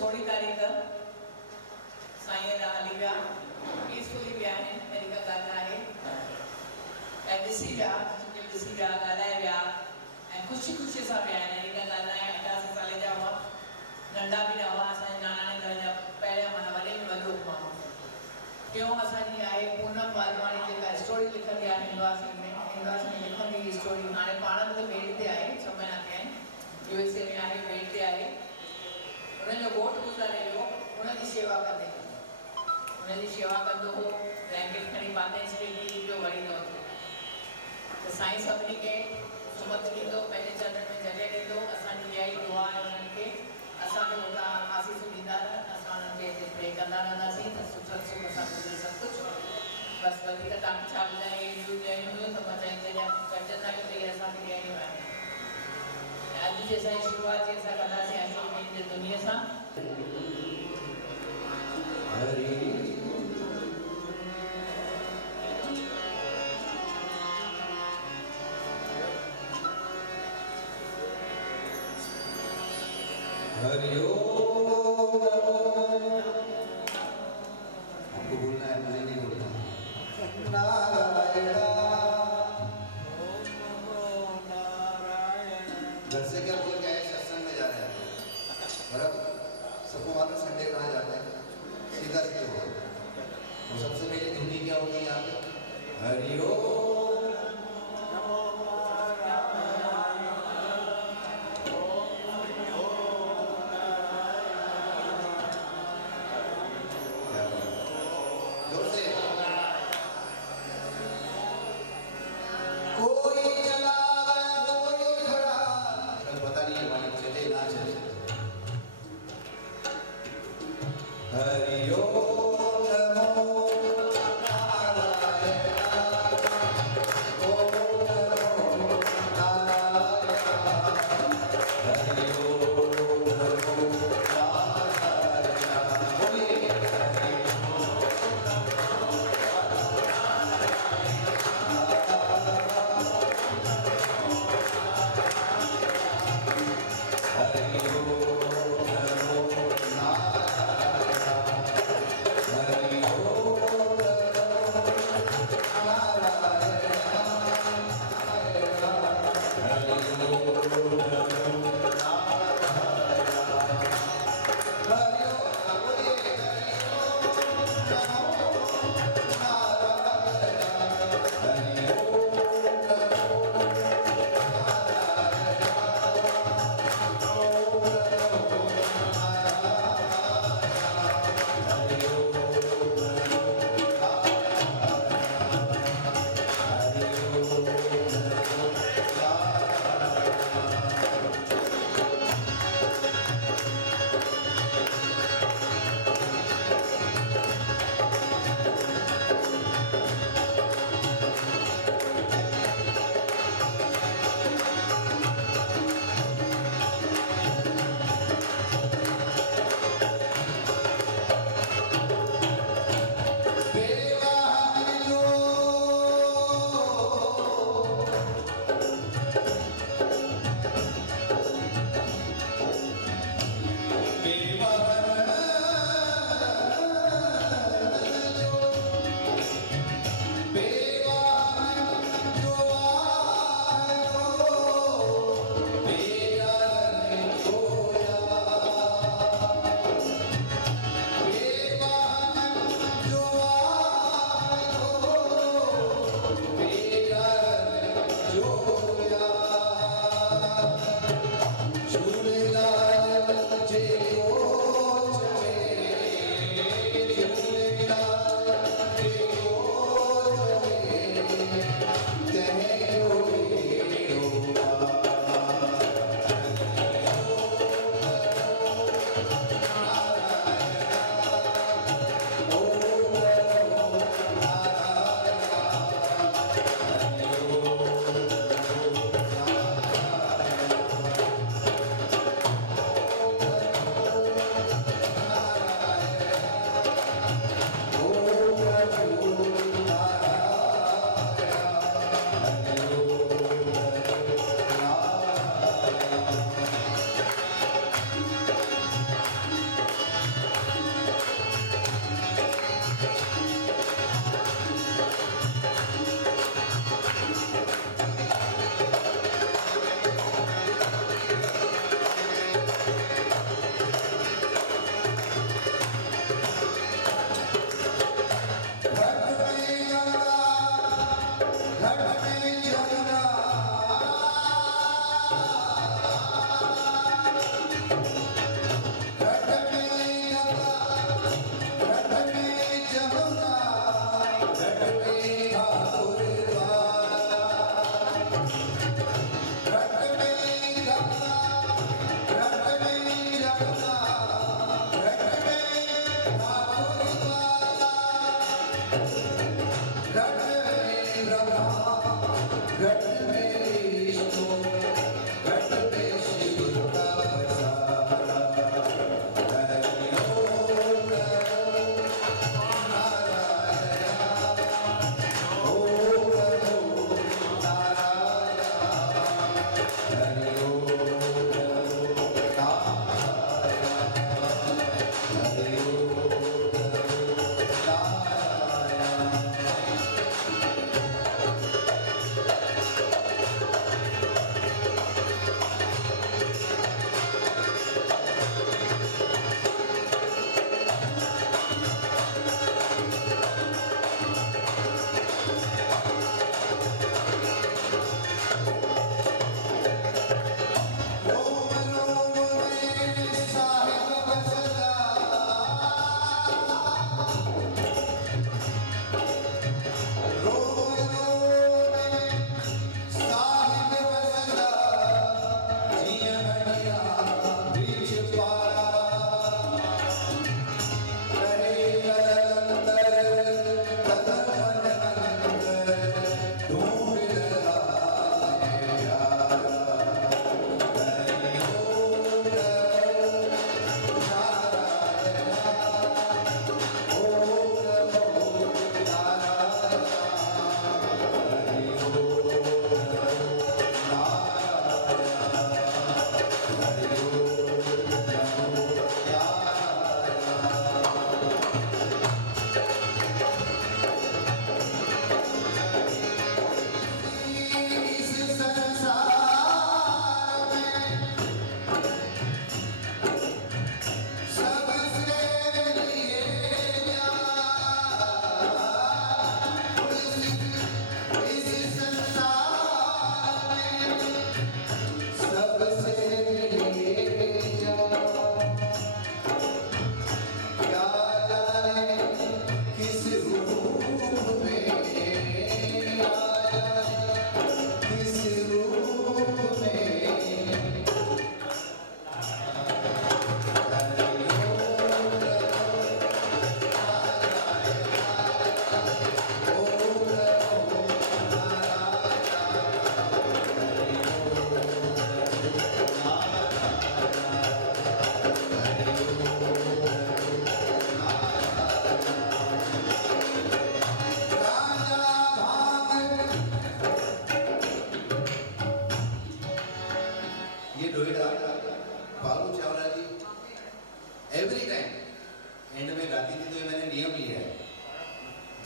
16 तारीख साईं हली विया पीसफुली विया आहिनि अहिड़ी का ॻाल्हि आहे ऐं ॾिसी विया ॻाल्हाए विया ऐं ख़ुशी ख़ुशी सां विया आहिनि अहिड़ी का ॻाल्हि आहे 88 साल जा हुआ नंढा बि न हुआ असांजे नानाणे घर जा पहिरियां माना वॾे में वॾो माण्हू टियों असांजी आहे पूनम वाधवाणी जेका स्टोरी लिखंदी आहे हिंदवासी में लिखंदी स्टोरी हाणे पाण बि बेट ते आहे 6 महीना थिया आहिनि USA में आहे बेट ते आहे उनजो घोट गुज़ारे वियो उनजी शेवा कंदो हो ब्लैंकेट खणी पाते स्टील जो वरी न वरितो त साईं सभिनी खे सुमत ॾींदो पंहिंजे चरणनि में जॻह ॾींदो असांजी इहा ई दुआ आहे उन्हनि खे असांखे हुतां आसीसूं ॾींदा रहनि असां उन्हनि खे हिते प्रे कंदा रहंदासीं त सुख असां गुज़रे सभु कुझु बसि वधीक तव्हांखे छा ॿुधायां इहे ॾियणियूं हुयूं त मां चईंदी गॾजंदा आहियूं त इहे असांखे ॾियणियूं आहिनि अॼु जे असांजी शुरूआत जी असां कंदासीं अशोक जी दुनिया सां हमको बोलना है मुझे नहीं बोलना नारायण घर से क्या बोल के आए सत्संग में जा रहे हैं बराबर सबको मालूम संडे कहाँ जाते हैं सीधा सीधे हो तो सबसे पहले धुनी क्या होती है यहाँ पे हरि ओम हरि ओम नमो नारायण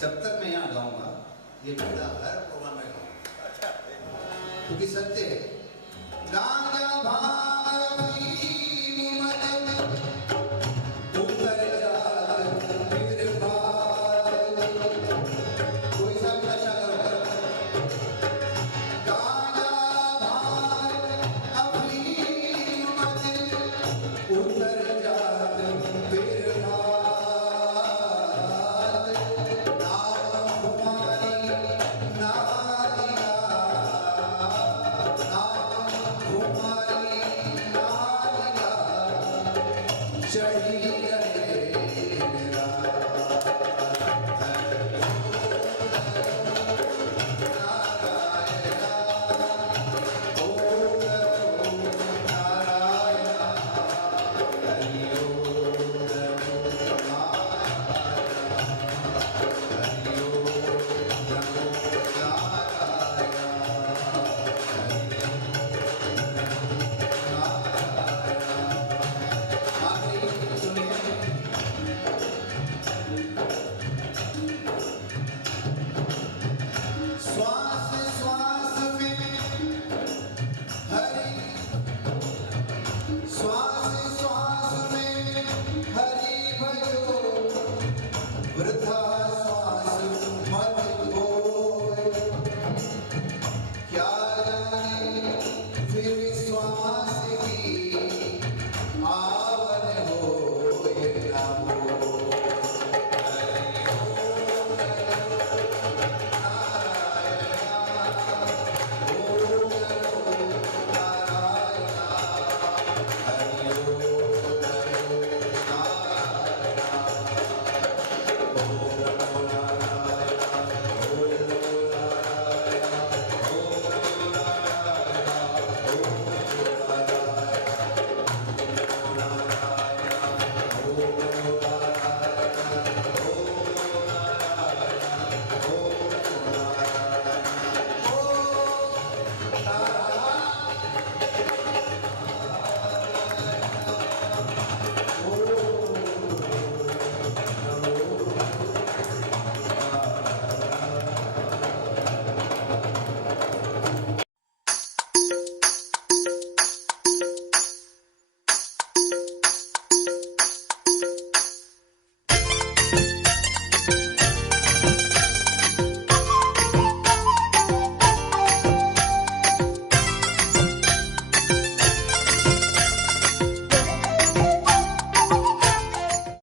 जब तक मैं यहाँ गाऊंगा ये बेटा हर प्रोग्राम में गाऊंगा, क्योंकि सत्य है गांजा भांग